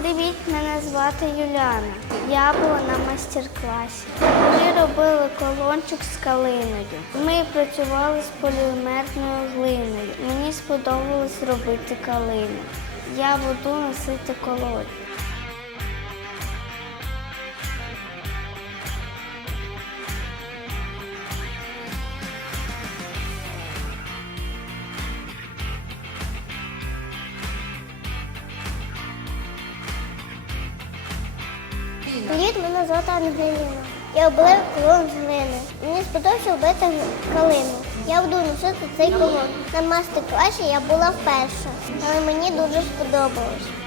Привіт, мене звати Юліана. Я була на майстер-класі. Ми робили колончик з калиною. Ми працювали з полімерною глиною. Мені сподобалось робити калину. Я буду носити колодь. Привіт, мене звати Ангеліна. Я облив колон глини. Мені сподобався вбити калину. Я буду носити цей колон. На мастер-класі я була вперше, але мені дуже сподобалось.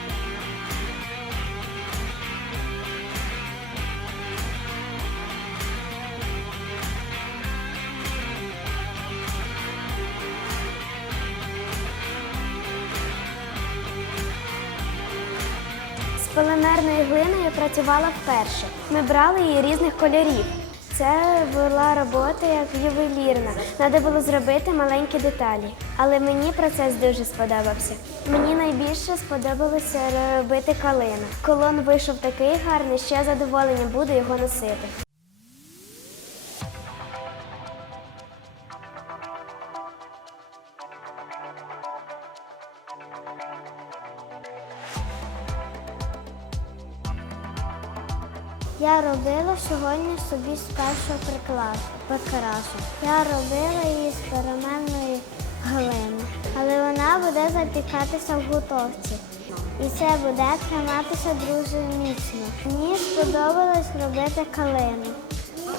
З полімерною глиною працювала вперше. Ми брали її різних кольорів. Це була робота як ювелірна. Треба було зробити маленькі деталі. Але мені процес дуже сподобався. Мені найбільше сподобалося робити калину. Колон вийшов такий гарний, що я задоволення буду його носити. Я робила сьогодні собі з першого прикласу, прикрасу. Я робила її з переменної глини, але вона буде запікатися в готовці. І це буде триматися дуже міцно. Мені сподобалось робити калину.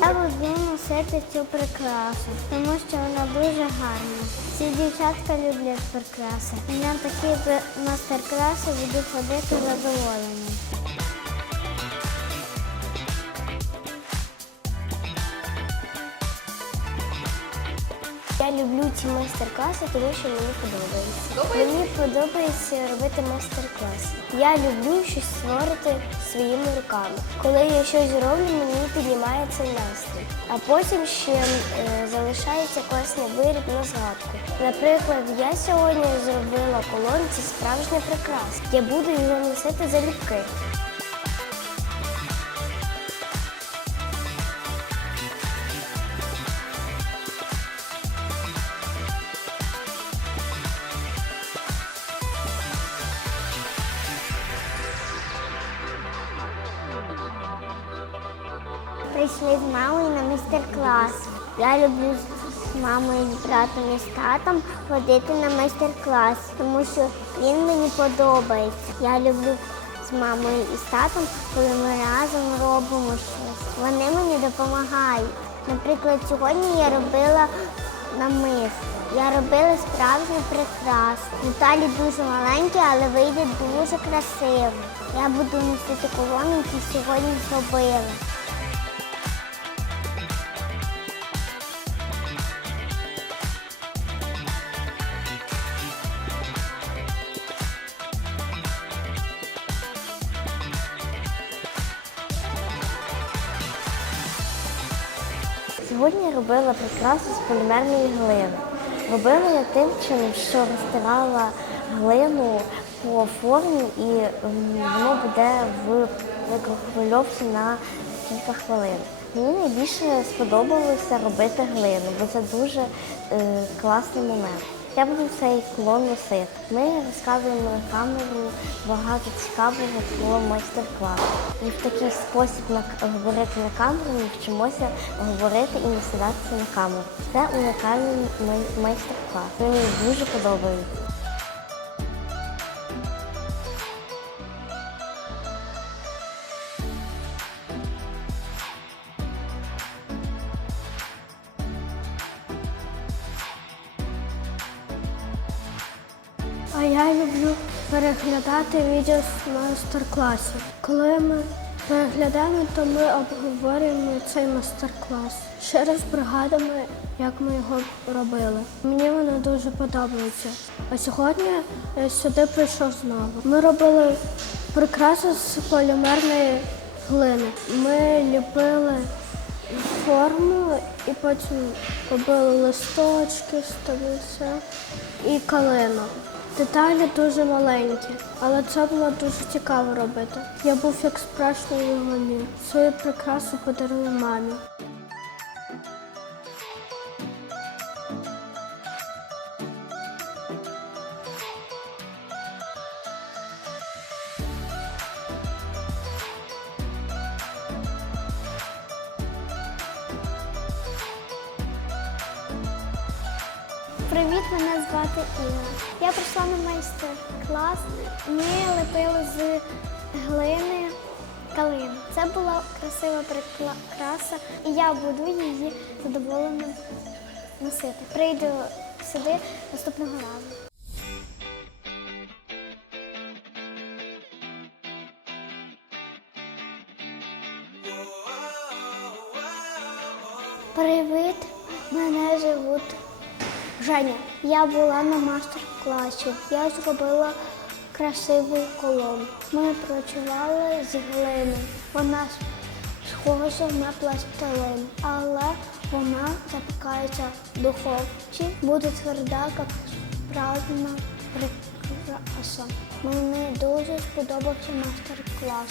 Я буду носити цю прикрасу, тому що вона дуже гарна. Всі дівчатка люблять прикраси. І на такі мастер-класи буду ходити задоволені. Люблю ці майстер-класи, тому що мені подобається. Мені подобається робити майстер-класи. Я люблю щось створити своїми руками. Коли я щось роблю, мені піднімається настрій. А потім ще е, залишається класний виріб на згадку. Наприклад, я сьогодні зробила колонці справжня прикраса. Я буду його носити залюбки. Прийшли з мамою на майстер-клас. Я люблю з мамою, з братом і з татом ходити на майстер-клас, тому що він мені подобається. Я люблю з мамою і з татом, коли ми разом робимо щось. Вони мені допомагають. Наприклад, сьогодні я робила намис. Я робила справжню прикрасу. Деталі дуже маленькі, але вийде дуже красиво. Я буду носити колони, які сьогодні зробила. Сьогодні робила прикрасу з полімерної глини. Робила я тим чином, що розтирала глину по формі і воно буде в мікрохвильовці на кілька хвилин. Мені найбільше сподобалося робити глину, бо це дуже е, класний момент. Я буду цей клон носити. Ми розказуємо на камеру багато цікавого про майстер-клас. І в такий спосіб говорити на камеру ми вчимося говорити і не сідатися на камеру. Це унікальний май- майстер-клас. Мені дуже подобається. А я люблю переглядати відео з майстер-класів. Коли ми переглядаємо, то ми обговорюємо цей майстер-клас. Ще раз пригадуємо, як ми його робили. Мені воно дуже подобається. А сьогодні я сюди прийшов знову. Ми робили прикраси з полімерної глини. Ми ліпили форму і потім робили листочки того і калину. Деталі дуже маленькі, але це було дуже цікаво робити. Я був як справжній ювелір. Свою прикрасу подарую мамі. Привіт, мене звати Інна. Я прийшла на майстер-клас. Ми лепили з глини калину. Це була красива прикраса, і я буду її задоволено носити. Прийду сюди наступного разу. Привіт, мене звуть Женя. Я була на мастер-класі. Я зробила красиву колону. Ми працювали з глини. Вона схожа на пластилин, але вона запікається в духовці, буде тверда, як справжня прикраса. Мені дуже сподобався мастер-клас.